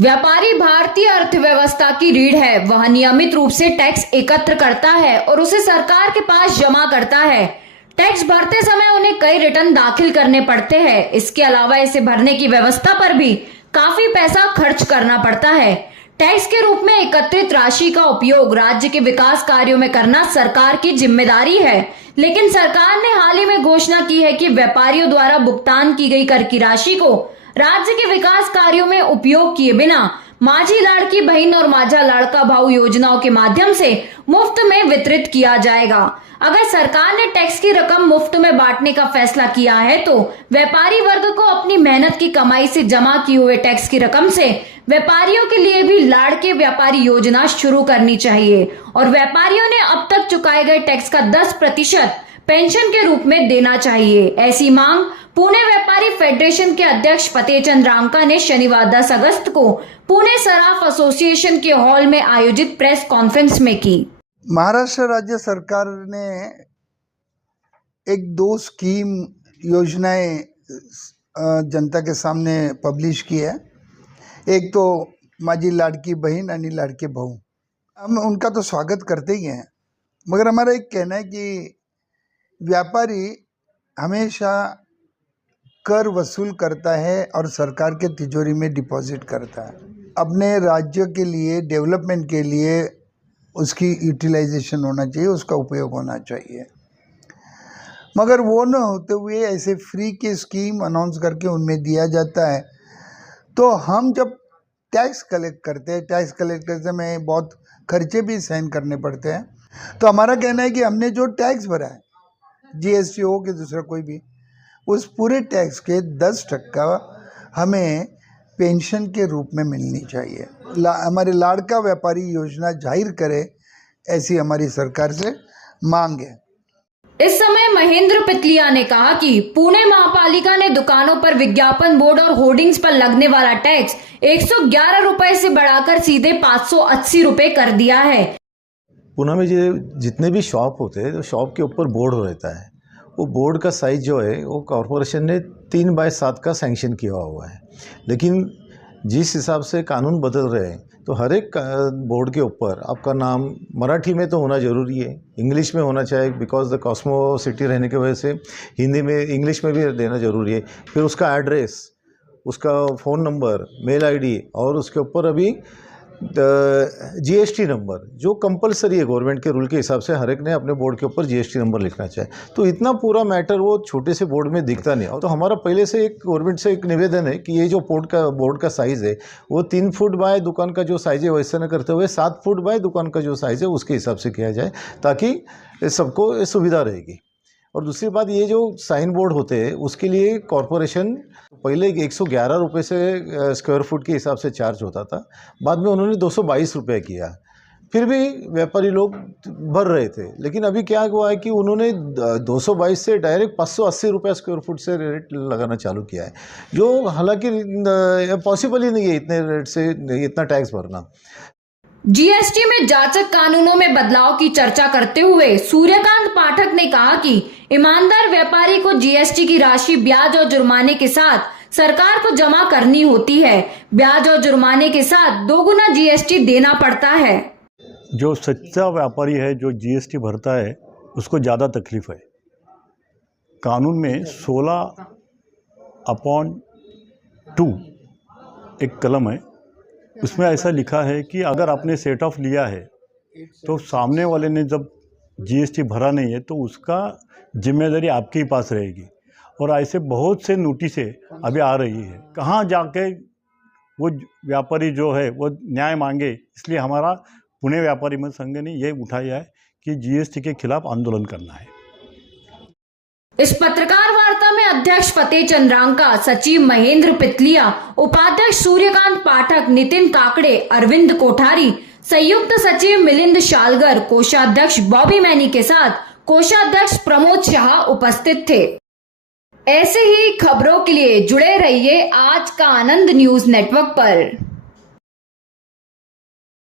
व्यापारी भारतीय अर्थव्यवस्था की रीढ़ है। वह नियमित रूप से टैक्स एकत्र करता है और उसे सरकार के पास जमा करता है। टैक्स भरते समय उन्हें कई रिटर्न दाखिल करने पड़ते हैं। इसके अलावा इसे भरने की व्यवस्था पर भी काफी पैसा खर्च करना पड़ता है। टैक्स के रूप में एकत्रित राशि का उपयोग राज्य के विकास कार्यों में करना सरकार की जिम्मेदारी है, लेकिन सरकार ने हाल ही में घोषणा की है कि व्यापारियों द्वारा भुगतान की गई कर की राशि को राज्य के विकास कार्यों में उपयोग किए बिना माझी लाड़की बहन और माझा लाड़का भाऊ योजनाओं के माध्यम से मुफ्त में वितरित किया जाएगा। अगर सरकार ने टैक्स की रकम मुफ्त में बांटने का फैसला किया है तो व्यापारी वर्ग को अपनी मेहनत की कमाई से जमा किए हुए टैक्स की रकम से व्यापारियों के लिए भी लाड़के व्यापारी योजना शुरू करनी चाहिए और व्यापारियों ने अब तक चुकाए गए टैक्स का 10% पेंशन के रूप में देना चाहिए। ऐसी मांग पुणे व्यापारी फेडरेशन के अध्यक्ष फतेहचंद रांका ने शनिवार 10 अगस्त को पुणे सराफ एसोसिएशन के हॉल में आयोजित प्रेस कॉन्फ्रेंस में की। महाराष्ट्र राज्य सरकार ने एक 2 स्कीम योजनाएं जनता के सामने पब्लिश की है। एक तो माझी लाड़की बहन और लाड़के भाऊ, हम उनका तो स्वागत करते ही हैं, मगर हमारा एक कहना है कि व्यापारी हमेशा कर वसूल करता है और सरकार के तिजोरी में डिपॉजिट करता है। अपने राज्य के लिए, डेवलपमेंट के लिए उसकी यूटिलाइजेशन होना चाहिए, उसका उपयोग होना चाहिए। मगर वो न होते हुए ऐसे फ्री की स्कीम अनाउंस करके उनमें दिया जाता है। तो हम जब टैक्स कलेक्ट करते हैं, टैक्स कलेक्ट करते समय बहुत खर्चे भी सहन करने पड़ते हैं। तो हमारा कहना है कि हमने जो टैक्स भरा है, जीएसटी हो कि दूसरा कोई भी, उस पूरे टैक्स के 10% हमें पेंशन के रूप में मिलनी चाहिए। हमारे लाड़का व्यापारी योजना जाहिर करे, ऐसी हमारी सरकार से मांग है। इस समय महेंद्र पितलिया ने कहा कि पुणे महापालिका ने दुकानों पर विज्ञापन बोर्ड और होर्डिंग्स पर लगने वाला टैक्स 111 रुपए से बढ़ाकर सीधे 580 रुपए कर दिया है। पुणे में जितने भी शॉप होते हैं तो शॉप के ऊपर बोर्ड रहता है। वो बोर्ड का साइज़ जो है वो कॉरपोरेशन ने 3/7 का सैंक्शन किया हुआ है, लेकिन जिस हिसाब से कानून बदल रहे हैं तो हर एक बोर्ड के ऊपर आपका नाम मराठी में तो होना ज़रूरी है, इंग्लिश में होना चाहिए, बिकॉज द कॉस्मो सिटी रहने की वजह से हिंदी में, इंग्लिश में भी देना ज़रूरी है। फिर उसका एड्रेस, उसका फ़ोन नंबर, मेल आईडी और उसके ऊपर अभी जीएसटी नंबर जो कंपलसरी है गवर्नमेंट के रूल के हिसाब से, हर एक ने अपने बोर्ड के ऊपर जीएसटी नंबर लिखना चाहिए। तो इतना पूरा मैटर वो छोटे से बोर्ड में दिखता नहीं। और तो हमारा पहले से एक गवर्नमेंट से एक निवेदन है कि ये जो बोर्ड का साइज़ है वो 3 फुट बाय दुकान का जो साइज़ है वैसे न करते हुए 7 फुट बाय दुकान का जो साइज़ है उसके हिसाब से किया जाए, ताकि सबको सुविधा रहेगी। और दूसरी बात, ये जो साइन बोर्ड होते हैं उसके लिए कॉरपोरेशन पहले 111 रुपये से स्क्वायर फुट के हिसाब से चार्ज होता था, बाद में उन्होंने 222 रुपये किया। फिर भी व्यापारी लोग भर रहे थे, लेकिन अभी क्या हुआ है कि उन्होंने 222 से डायरेक्ट 580 रुपये स्क्वायर फुट से रेट लगाना चालू किया है, जो हालांकि पॉसिबल ही नहीं है इतने रेट से इतना टैक्स भरना। जीएसटी में जांचक कानूनों में बदलाव की चर्चा करते हुए सूर्यकांत पाठक ने कहा कि ईमानदार व्यापारी को जीएसटी की राशि ब्याज और जुर्माने के साथ सरकार को जमा करनी होती है। ब्याज और जुर्माने के साथ 2 गुना जीएसटी देना पड़ता है। जो सच्चा व्यापारी है, जो जीएसटी भरता है, उसको ज़्यादा तकलीफ है। कानून में 16/2 एक कलम है, उसमें ऐसा लिखा है कि अगर आपने सेट ऑफ लिया है तो सामने वाले ने जब जीएसटी भरा नहीं है तो उसका जिम्मेदारी आपके ही पास रहेगी। और ऐसे बहुत से नोटिसें अभी आ रही है, कहाँ जाके वो व्यापारी जो है वो न्याय मांगे। इसलिए हमारा पुणे व्यापारी मत संघ ने ये उठाया है कि जीएसटी के खिलाफ आंदोलन करना है। इस पत्रकार वार्ता में अध्यक्ष फतेहचंद रांका, सचिव महेंद्र पितलिया, उपाध्यक्ष सूर्यकांत पाठक, नितिन काकड़े, अरविंद कोठारी, संयुक्त सचिव मिलिंद शालगर, कोषाध्यक्ष बॉबी मैनी के साथ कोषाध्यक्ष प्रमोद शाह उपस्थित थे। ऐसे ही खबरों के लिए जुड़े रहिए आज का आनंद न्यूज नेटवर्क पर।